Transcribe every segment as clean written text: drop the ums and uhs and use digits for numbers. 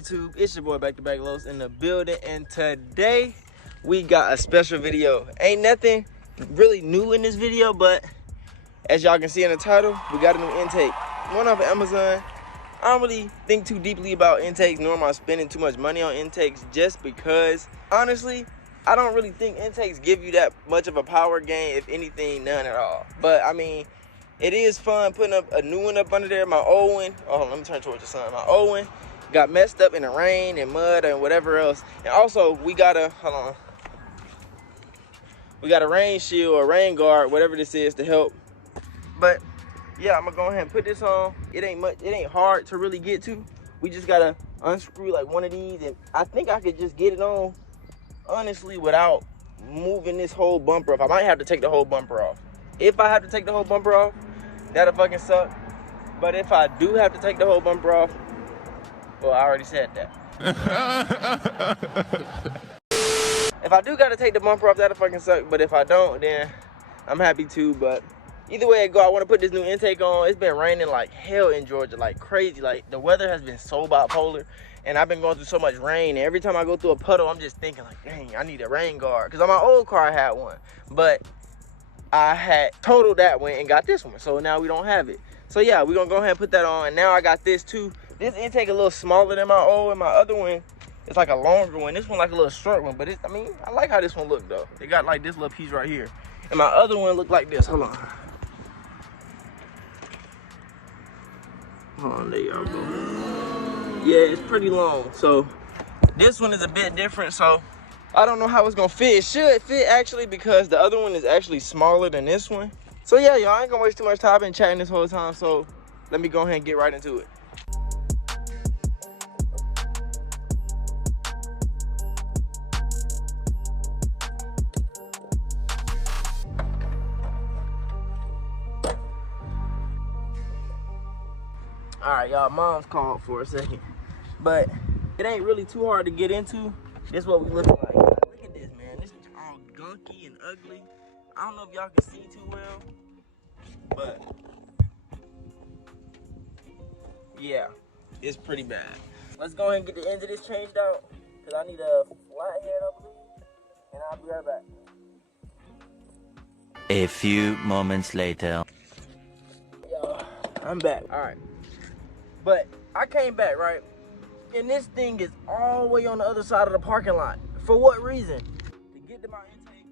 YouTube? It's your boy Back to Back Los in the building, and today we got a special video. Ain't nothing really new in this video, but as y'all can see in the title, we got a new intake. One off of Amazon. I don't really think too deeply about intakes, nor am I spending too much money on intakes, just because honestly, I don't really think intakes give you that much of a power gain, if anything, none at all. But I mean, it is fun putting up a new one up under there. My old one, oh, let me turn towards the sun. My old one got messed up in the rain and mud and whatever else. And also, we got a, hold on. We got a rain shield or rain guard, whatever this is, to help. But yeah, I'm gonna go ahead and put this on. It ain't hard to really get to. We just gotta unscrew like one of these, and I think I could just get it on, honestly, without moving this whole bumper off. I might have to take the whole bumper off. If I have to take the whole bumper off, that'll fucking suck. But if I do have to take the whole bumper off, well, I already said that. If I do gotta take the bumper off, that'll fucking suck. But if I don't, then I'm happy to. But either way it go, I want to put this new intake on. It's been raining like hell in Georgia, like crazy. Like, the weather has been so bipolar, and I've been going through so much rain. And every time I go through a puddle, I'm just thinking like, dang, I need a rain guard. Because on my old car, I had one. But I had totaled that one and got this one, so now we don't have it. So yeah, we're gonna go ahead and put that on, and now I got this too. This intake a little smaller than my old, and my other one is like a longer one. This one like a little short one, but I mean, I like how this one look though. It got like this little piece right here, and my other one look like this. Hold on, there y'all go. Yeah, it's pretty long. So this one is a bit different, so I don't know how it's gonna fit. It should fit actually, because the other one is actually smaller than this one. So yeah, y'all, I ain't gonna waste too much time. I've been chatting this whole time, so let me go ahead and get right into it. All right, y'all, mom's called for a second, but it ain't really too hard to get into. This is what we looking like. Look at this, man. This is all gunky and ugly. I don't know if y'all can see too well, but yeah, it's pretty bad. Let's go ahead and get the end of this changed out, because I need a flat head, I believe, and I'll be right back. A few moments later. Yo, I'm back. All right, but I came back, right? And this thing is all the way on the other side of the parking lot. For what reason? To get to my intake.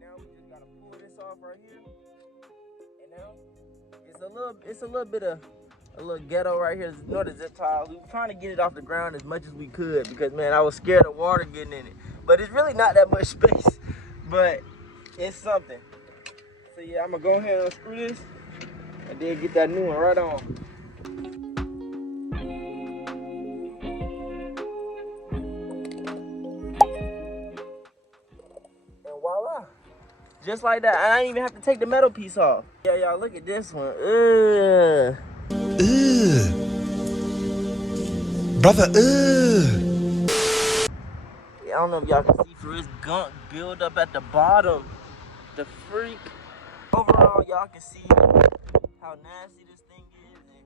Now we just gotta pull this off right here. And now it's a little bit of a little ghetto right here. You know, the zip ties. We were trying to get it off the ground as much as we could, because man, I was scared of water getting in it. But it's really not that much space. But it's something. So yeah, I'm gonna go ahead and unscrew this and then get that new one right on. Just like that. I didn't even have to take the metal piece off. Yeah, y'all, look at this one. Ugh. Ugh. Brother, ugh. Yeah, I don't know if y'all can see through this gunk build up at the bottom. The freak. Overall, y'all can see how nasty this thing is. And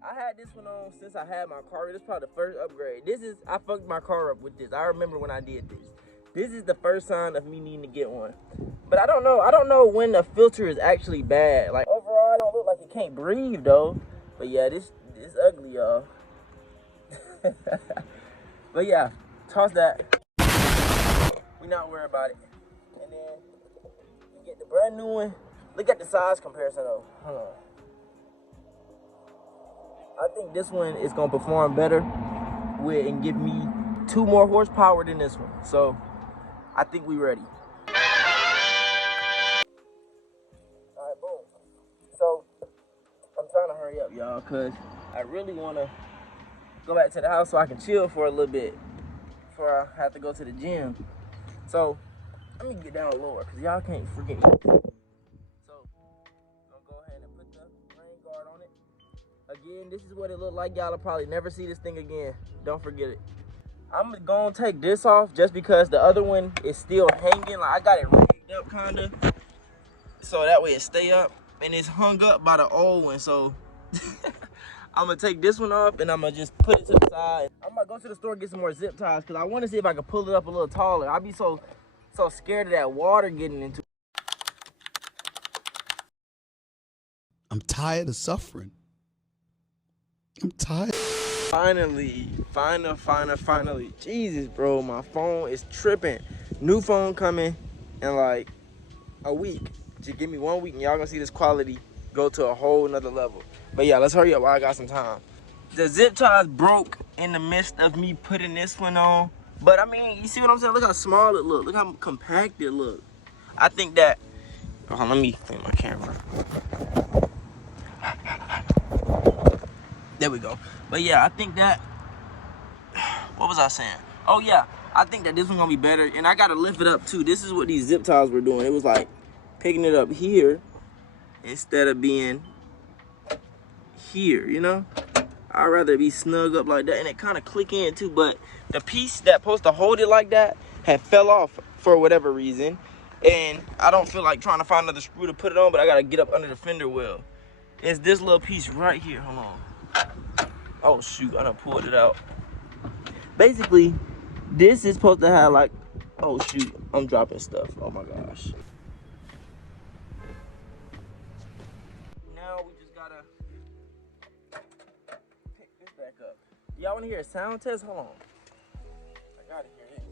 I had this one on since I had my car. This is probably the first upgrade. I fucked my car up with this. I remember when I did this. This is the first sign of me needing to get one. But I don't know when the filter is actually bad. Like, overall, it don't look like it can't breathe though. But yeah, this ugly, y'all. But yeah, toss that. We not worried about it. And then you get the brand new one. Look at the size comparison though. Hold on. I think this one is gonna perform better with and give me 2 more horsepower than this one. So I think we ready. Alright, boom. So I'm trying to hurry up, y'all, because I really want to go back to the house so I can chill for a little bit before I have to go to the gym. So let me get down lower, because y'all can't freaking eat. So I'm going to go ahead and put the rain guard on it. Again, this is what it looked like. Y'all will probably never see this thing again. Don't forget it. I'm gonna take this off just because the other one is still hanging. Like, I got it rigged up kinda, so that way it stay up, and it's hung up by the old one. So I'm gonna take this one off and I'm gonna just put it to the side. I'm gonna go to the store and get some more zip ties because I want to see if I can pull it up a little taller. I be so scared of that water getting into. I'm tired of suffering. I'm tired. Finally. Jesus, bro, my phone is tripping. New phone coming in like a week. Just give me 1 week and y'all gonna see this quality go to a whole nother level. But yeah, let's hurry up while I got some time. The zip ties broke in the midst of me putting this one on. But I mean, you see what I'm saying? Look how small it look. Look how compact it look. I think that, hold on, let me clean my camera. There we go. But yeah, I think that, what was I saying? Oh yeah, I think that this one's gonna be better. And I gotta lift it up too. This is what these zip ties were doing. It was like picking it up here instead of being here, you know? I'd rather be snug up like that and it kind of click in too, but the piece that supposed to hold it like that had fell off for whatever reason. And I don't feel like trying to find another screw to put it on, but I gotta get up under the fender well. It's this little piece right here, hold on. Oh shoot, I done pulled it out. Basically, this is supposed to have like, oh shoot, I'm dropping stuff, oh my gosh. Now we just gotta pick this back up. Y'all wanna hear a sound test? Hold on. I gotta hear this.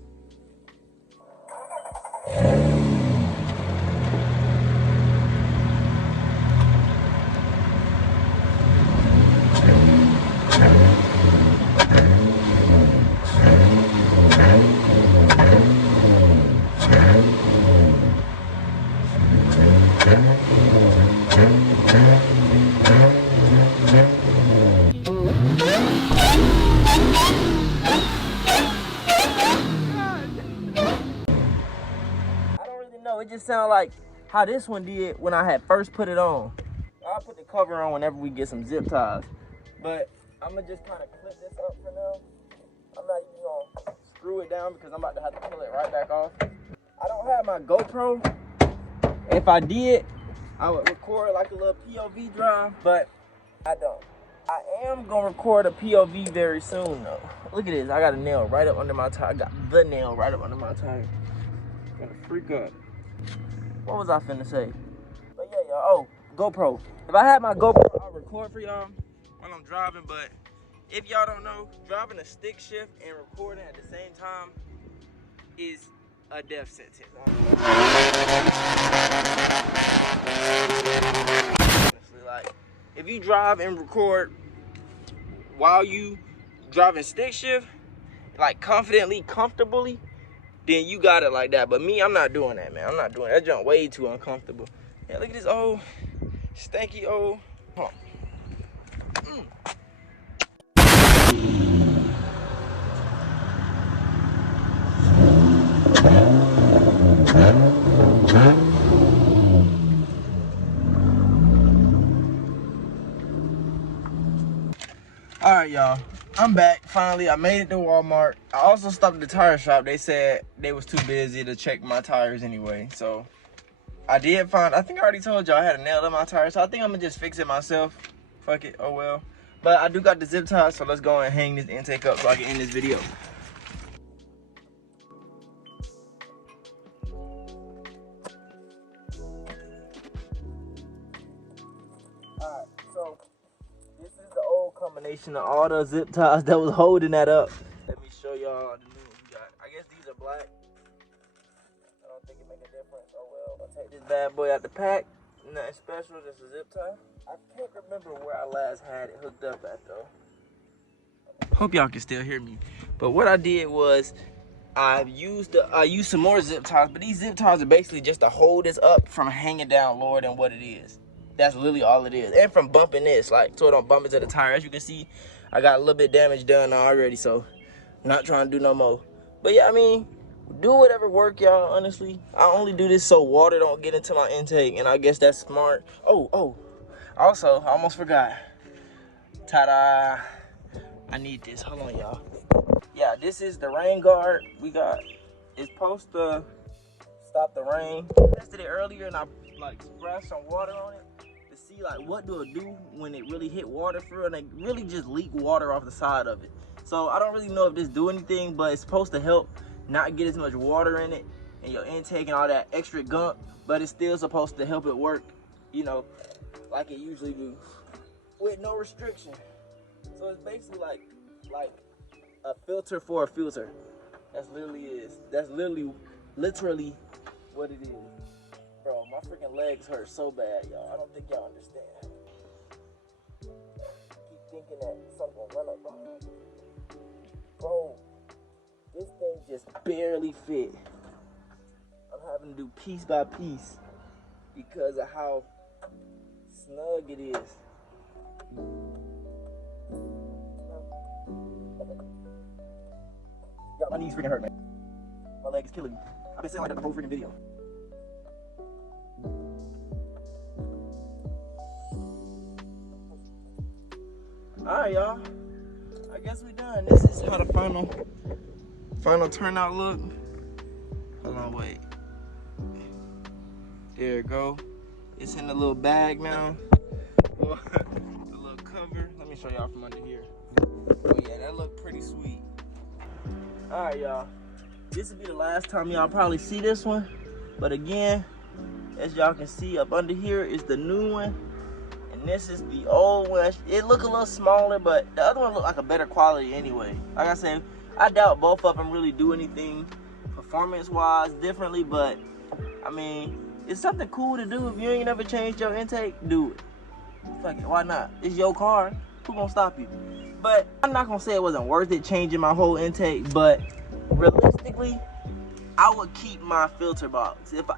It just sound like how this one did when I had first put it on. I'll put the cover on whenever we get some zip ties. But I'm gonna just kind of clip this up for now. I'm not even gonna screw it down because I'm about to have to pull it right back off. I don't have my GoPro. If I did, I would record like a little POV drive, but I don't. I am gonna record a POV very soon though. Look at this, I got a nail right up under my tire. I got the nail right up under my tire. Gonna freak up. What was I finna say? But yeah, y'all. Oh, GoPro. If I had my GoPro, I'll record for y'all while I'm driving. But if y'all don't know, driving a stick shift and recording at the same time is a death sentence. Honestly, like, if you drive and record while you driving stick shift, like confidently, comfortably, then you got it like that. But me, I'm not doing that, man. I'm not doing that. That junk way too uncomfortable. Yeah, look at this old, stanky old. Huh. All right, y'all. I'm back, finally. I made it to Walmart. I also stopped at the tire shop. They said they was too busy to check my tires anyway. So I did find, I think I already told y'all I had a nail in my tire. So I think I'm gonna just fix it myself. Fuck it, oh well. But I do got the zip ties, so let's go and hang this intake up so I can end this video. Alright, so this is the old combination of all the zip ties that was holding that up. Let me show y'all the new ones we got. I guess these are black. I don't think it make a difference. Oh well. I'll take this bad boy out the pack. Nothing special, just a zip tie. I can't remember where I last had it hooked up at though. Hope y'all can still hear me. But what I did was I used some more zip ties, but these zip ties are basically just to hold this up from hanging down lower than what it is. That's literally all it is. And from bumping this, like, so it don't bump into the tire. As you can see, I got a little bit damage done already, so not trying to do no more. But yeah, I mean, do whatever work, y'all, honestly. I only do this so water don't get into my intake, and I guess that's smart. Oh, also, I almost forgot. Ta-da. I need this. Hold on, y'all. Yeah, this is the rain guard we got. It's supposed to stop the rain. I tested it earlier, and I, like, splashed some water on it to see like what do it do when it really hit water for real, and they really just leak water off the side of it. So I don't really know if this do anything, but it's supposed to help not get as much water in it and your intake and all that extra gunk, but it's still supposed to help it work, you know, like it usually do with no restriction. So it's basically like a filter for a filter. That's literally what it is. Bro, my freaking legs hurt so bad, y'all. I don't think y'all understand. Keep thinking that something run up behind me. Bro, this thing just barely fit. I'm having to do piece by piece because of how snug it is. Y'all, my knees freaking hurt, man. My leg is killing me. I've been saying like that the whole freaking video. Alright, y'all. I guess we done. This is how the final turnout look. Hold on, wait. There it go. It's in the little bag now. The little cover. Let me show y'all from under here. Oh yeah, that look pretty sweet. Alright, y'all. This will be the last time y'all probably see this one. But again, as y'all can see up under here is the new one. And this is the old one. It look a little smaller, but the other one look like a better quality anyway. Like I said, I doubt both of them really do anything performance-wise differently, but I mean, it's something cool to do. If you ain't never changed your intake, do it. Fuck it, why not? It's your car. Who gonna stop you? But I'm not gonna say it wasn't worth it changing my whole intake, but realistically, I would keep my filter box. If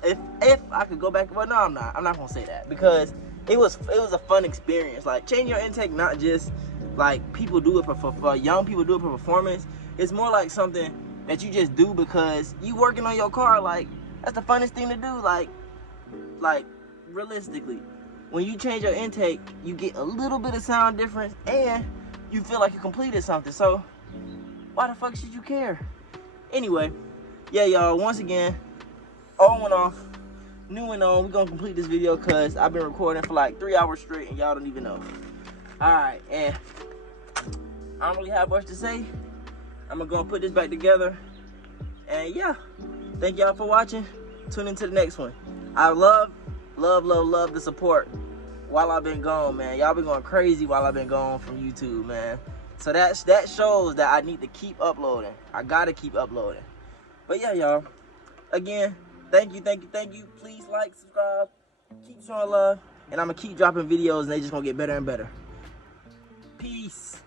I could go back, well, no, I'm not gonna say that, because it was a fun experience. Like, changing your intake, not just like people do it for young people do it for performance. It's more like something that you just do because you working on your car. Like, that's the funnest thing to do. Like realistically, when you change your intake, you get a little bit of sound difference and you feel like you completed something. So why the fuck should you care? Anyway, yeah, y'all, once again, all went off, new went on. We're gonna complete this video because I've been recording for like 3 hours straight and y'all don't even know. Alright, and I don't really have much to say. I'm gonna put this back together. And yeah, thank y'all for watching. Tune into the next one. I love the support while I've been gone, man. Y'all been going crazy while I've been gone from YouTube, man. So that shows that I need to keep uploading. I gotta keep uploading. But yeah, y'all, again, thank you. Please like, subscribe, keep showing love, and I'm gonna keep dropping videos and they just gonna get better and better. Peace.